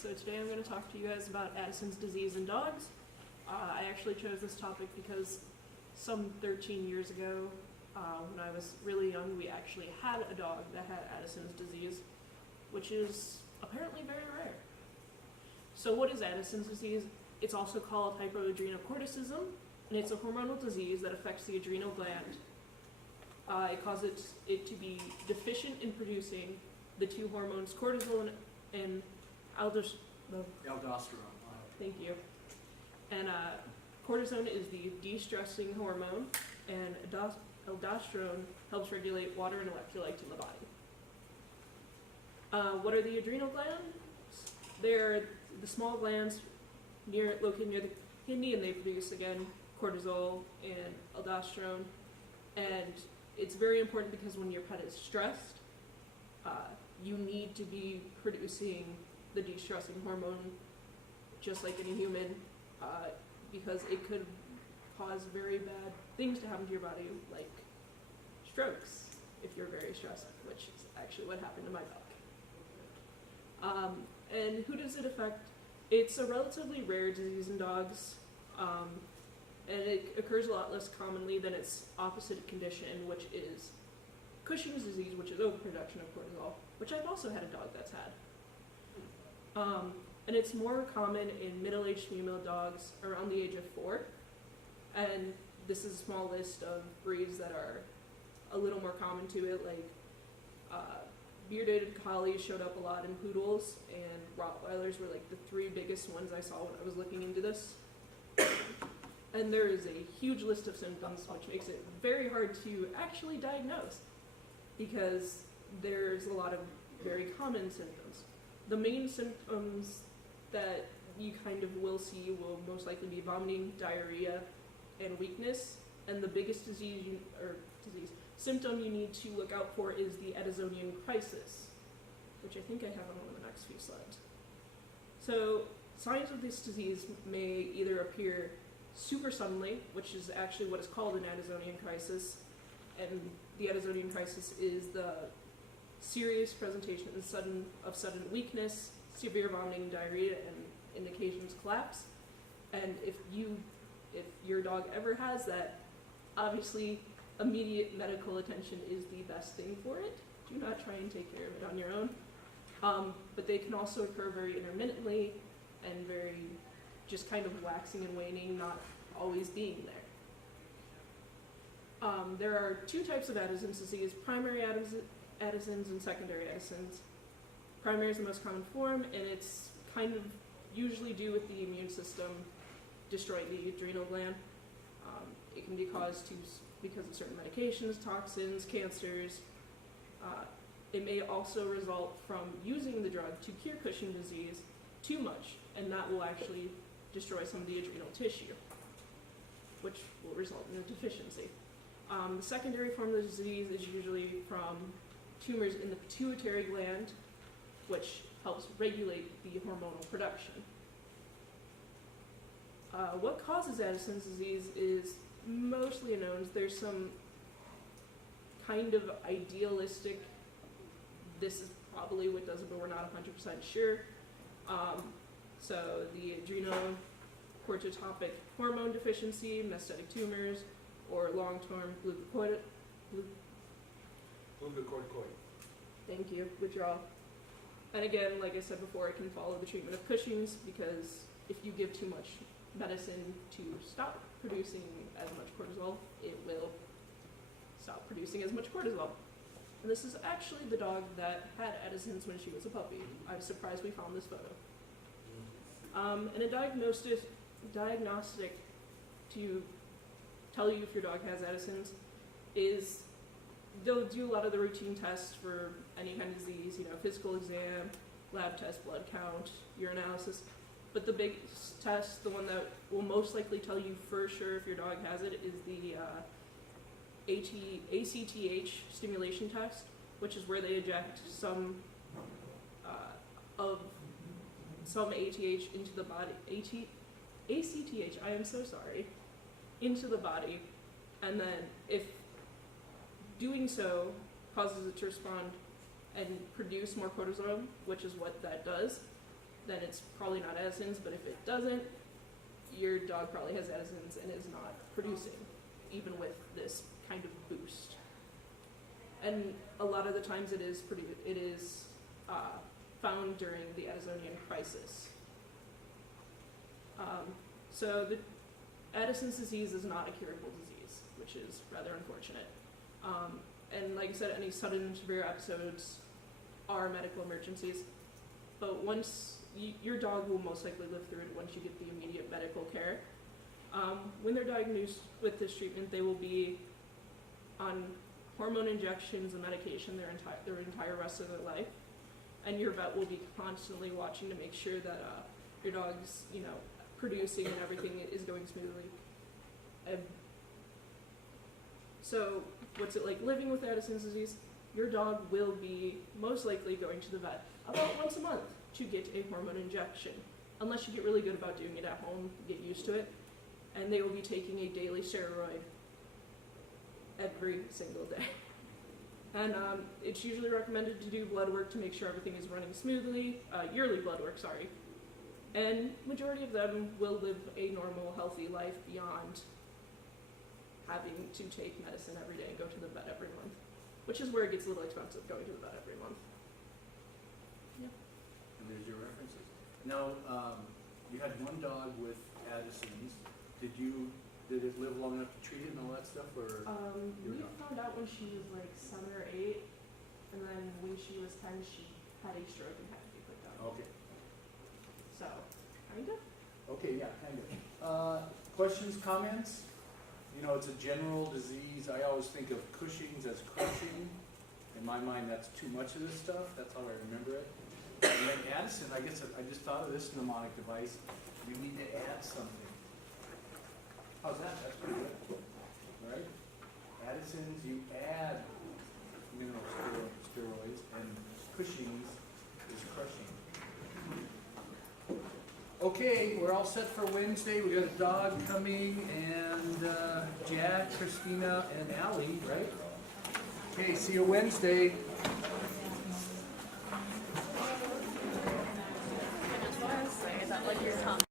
So today I'm going to talk to you guys about Addison's disease in dogs. I actually chose this topic because some 13 years ago, when I was really young, we actually had a dog that had Addison's disease, which is apparently very rare. So what is Addison's disease? It's also called hypoadrenocorticism, and it's a hormonal disease that affects the adrenal gland. It causes it to be deficient in producing the two hormones cortisol and aldosterone. Thank you. And cortisone is the de-stressing hormone, and aldosterone helps regulate water and electrolytes in the body. What are the adrenal glands? They're the small glands located near the kidney, and they produce, again, cortisol and aldosterone. And it's very important because when your pet is stressed, you need to be producing the de-stressing hormone just like any human, because it could cause very bad things to happen to your body, like strokes if you're very stressed, which is actually what happened to my dog. And who does it affect? It's a relatively rare disease in dogs, and it occurs a lot less commonly than its opposite condition, which is Cushing's disease, which is overproduction of cortisol, which I've also had a dog that's had. And it's more common in middle-aged female dogs around the age of 4. And this is a small list of breeds that are a little more common to it, like bearded collies showed up a lot in poodles, and Rottweilers were like the 3 biggest ones I saw when I was looking into this. And there is a huge list of symptoms, which makes it very hard to actually diagnose, because there's a lot of very common symptoms. The main symptoms that you kind of will see will most likely be vomiting, diarrhea, and weakness. And the biggest symptom you need to look out for is the Addisonian crisis, which I think I have on one of the next few slides. So signs of this disease may either appear super suddenly, which is actually what is called an Addisonian crisis, and the Addisonian crisis is the serious presentation of sudden weakness, severe vomiting, diarrhea, and in occasions collapse. And if your dog ever has that, obviously immediate medical attention is the best thing for it. Do not try and take care of it on your own. But they can also occur very intermittently and very just kind of waxing and waning, not always being there. There are 2 types of Addison's disease: primary Addison's and secondary Addison's. Primary is the most common form, and it's kind of usually due with the immune system destroying the adrenal gland. It can be caused because of certain medications, toxins, cancers. It may also result from using the drug to cure Cushing's disease too much, and that will actually destroy some of the adrenal tissue, which will result in a deficiency. The secondary form of the disease is usually from tumors in the pituitary gland, which helps regulate the hormonal production. What causes Addison's disease is mostly unknown. There's some kind of idealistic, this is probably what does it, but we're not 100% sure. So the adrenocorticotropic hormone deficiency, metastatic tumors, or long-term glucocorticoid. Thank you. Withdrawal. And again, like I said before, it can follow the treatment of Cushing's, because if you give too much medicine to stop producing as much cortisol, it will stop producing as much cortisol. And this is actually the dog that had Addison's when she was a puppy. I was surprised we found this photo. And a diagnostic to tell you if your dog has Addison's is they'll do a lot of the routine tests for any kind of disease, physical exam, lab test, blood count, urinalysis. But the biggest test, the one that will most likely tell you for sure if your dog has it, is the ACTH stimulation test, which is where they eject some ATH into the body. ACTH, I am so sorry, into the body, and then if doing so causes it to respond and produce more cortisol, which is what that does, then it's probably not Addison's, but if it doesn't, your dog probably has Addison's and is not producing, even with this kind of boost. And a lot of the times it is found during the Addisonian crisis. So the Addison's disease is not a curable disease, which is rather unfortunate. And like I said, any sudden severe episodes are medical emergencies, but your dog will most likely live through it once you get the immediate medical care. When they're diagnosed with this treatment, they will be on hormone injections and medication their entire rest of their life, and your vet will be constantly watching to make sure that your dog's producing and everything is going smoothly. So what's it like living with Addison's disease? Your dog will be most likely going to the vet about once a month to get a hormone injection, unless you get really good about doing it at home, get used to it, and they will be taking a daily steroid every single day. And it's usually recommended to do blood work to make sure everything is running smoothly, yearly blood work, sorry. And majority of them will live a normal, healthy life beyond having to take medicine every day and go to the vet every month, which is where it gets a little expensive going to the vet every month. Yeah. And there's your references. Now, you had one dog with Addison's. Did it live long enough to treat it and all that stuff, or? We found out when she was like 7 or 8, and then when she was 10, she had a stroke and had to be put down. Okay. So, kinda. Okay, yeah, kind of. Questions, comments? It's a general disease. I always think of Cushing's as crushing. In my mind, that's too much of this stuff. That's how I remember it. And then Addison, I guess I just thought of this mnemonic device. We need to add something. How's that? That's pretty good. All right? Addison's, you add mineral steroids, and Cushing's is crushing. Okay, we're all set for Wednesday. We got a dog coming, and Jack, Christina, and Allie, right? Okay, see you Wednesday.